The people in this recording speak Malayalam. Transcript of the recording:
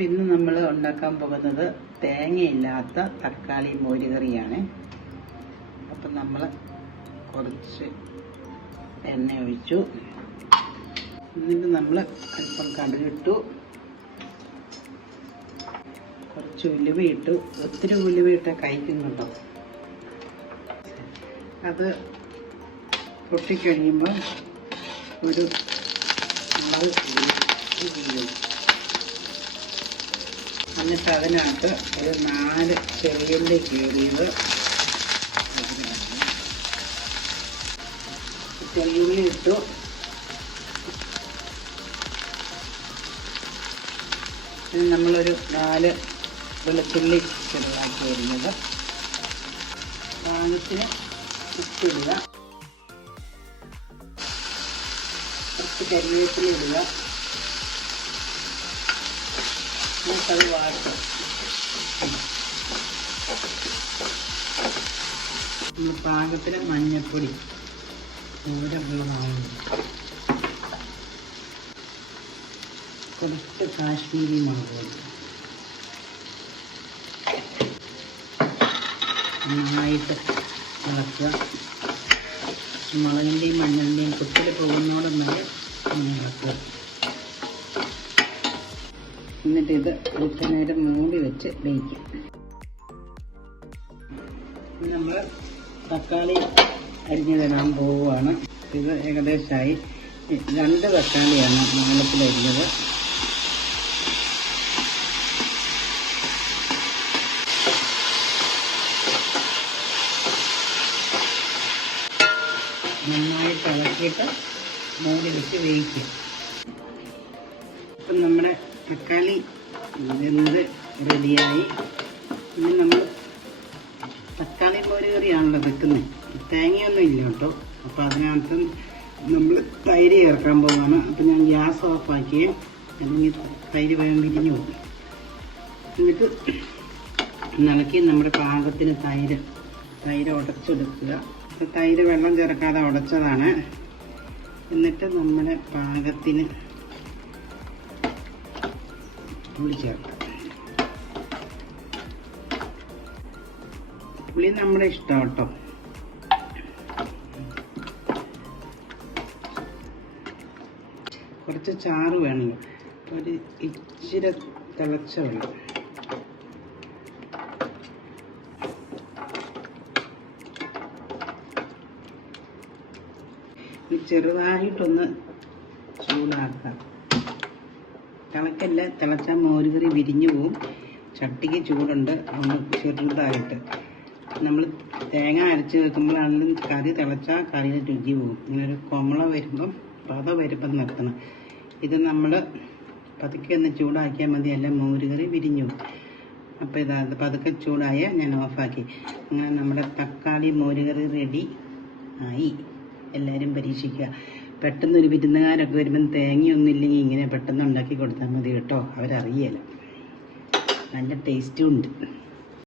അപ്പം ഇന്ന് നമ്മൾ ഉണ്ടാക്കാൻ പോകുന്നത് തേങ്ങയില്ലാത്ത തക്കാളി മോര് കറിയാണ് അപ്പം നമ്മൾ കുറച്ച് എണ്ണ ഒഴിച്ചു. എന്നിട്ട് നമ്മൾ അല്പം കടുകിട്ടു. കുറച്ച് ഉലുവ ഇട്ടു. ഒത്തിരി ഉലുവ ഇട്ട കഴിക്കുന്നുണ്ടോ? അത് പൊട്ടിക്കഴിയുമ്പോൾ ഒരു മുളക് എന്നിട്ട് അതിനകത്ത് ഒരു നാല് ചെറിയുള്ളി കീറിയത് ചെറിയുള്ളി ഇട്ടു. ഇനി നമ്മളൊരു നാല് വെളുത്തുള്ളി ചെറുതാക്കി വരുന്നത് പാകത്തിന് ഉപ്പിടുക. കുറച്ച് കരിവേപ്പില ഇടുക. നമുക്കത് വാട്ടും നമ്മൾ പാകത്തിന് മഞ്ഞൾപ്പൊടി ദൂരമുള്ളതാണ് കുറച്ച് കാശ്മീരി മുളക് നന്നായിട്ട് ഇളക്കുക. മുളകിന്റെയും മഞ്ഞളിന്റെയും കുത്തിൽ പോകുന്നതോടൊന്നും ഇളക്കുക. എന്നിട്ട് ഇത് അല്പനേരം മൂടി വെച്ച് വേവിക്കും. നമ്മൾ തക്കാളി അരിഞ്ഞു തരാൻ പോവുകയാണ്. ഇത് ഏകദേശമായി രണ്ട് തക്കാളിയാണ് നീളത്തിൽ അരിഞ്ഞത്. നന്നായിട്ട് ഇളക്കിയിട്ട് മൂടി വെച്ച് വേവിക്കും. ഇപ്പം നമ്മുടെ തക്കാളി വെന്ത് റെഡിയായി. ഇനി നമ്മൾ തക്കാളി മോര് കറിയാണല്ലോ വെക്കുന്നത്. തേങ്ങയൊന്നും ഇല്ല കേട്ടോ. അപ്പോൾ അതിനകത്ത് നമ്മൾ തൈര് ചേർക്കാൻ പോകുകയാണ് അപ്പം ഞാൻ ഗ്യാസ് ഓഫാക്കുകയും അല്ലെങ്കിൽ തൈര് വേഗം വിരിഞ്ഞു പോകും. എന്നിട്ട് നിലക്കി നമ്മുടെ പാകത്തിന് തൈര്. തൈര് ഉടച്ചെടുക്കുക. തൈര് വെള്ളം ചേർക്കാതെ ഉടച്ചതാണ്. എന്നിട്ട് നമ്മുടെ പാകത്തിന് പുളി ചേർക്കാം പുളി നമ്മുടെ ഇഷ്ടം കേട്ടോ കുറച്ച് ചാറ് വേണമല്ലോ ഒരു ഇച്ചിരി തിളച്ച ഇത് ചെറുതായിട്ടൊന്ന് ചൂടാക്കാം. തിളക്കല്ല തിളച്ചാൽ മോരുകറി വിരിഞ്ഞു പോവും. ചട്ടിക്ക് ചൂടുണ്ട് ഒന്ന് ചെറുതായിട്ട് നമ്മൾ തേങ്ങ അരച്ച് വെക്കുമ്പോഴാണെങ്കിലും കറി തിളച്ചാൽ കറിയിൽ രുചി പോകും ഇങ്ങനെ ഒരു കൊമള വരുമ്പം പത വരുമ്പം നിർത്തണം. ഇത് നമ്മൾ പതുക്കെ ഒന്ന് ചൂടാക്കിയാൽ മതി എല്ലാം മോരുകറി വിരിഞ്ഞു അപ്പോൾ ഇത് പതുക്കെ ചൂടായ ഞാൻ ഓഫാക്കി. അങ്ങനെ നമ്മുടെ തക്കാളി മോരുകറി റെഡി ആയി. എല്ലാവരും പരീക്ഷിക്കുക. പെട്ടെന്ന് ഒരു വിരുന്നുകാരൊക്കെ വരുമ്പം തേങ്ങയൊന്നും ഇല്ലെങ്കിൽ ഇങ്ങനെ പെട്ടെന്ന് ഉണ്ടാക്കി കൊടുത്താൽ മതി കേട്ടോ. അവരറിയല. നല്ല ടേസ്റ്റും ഉണ്ട്.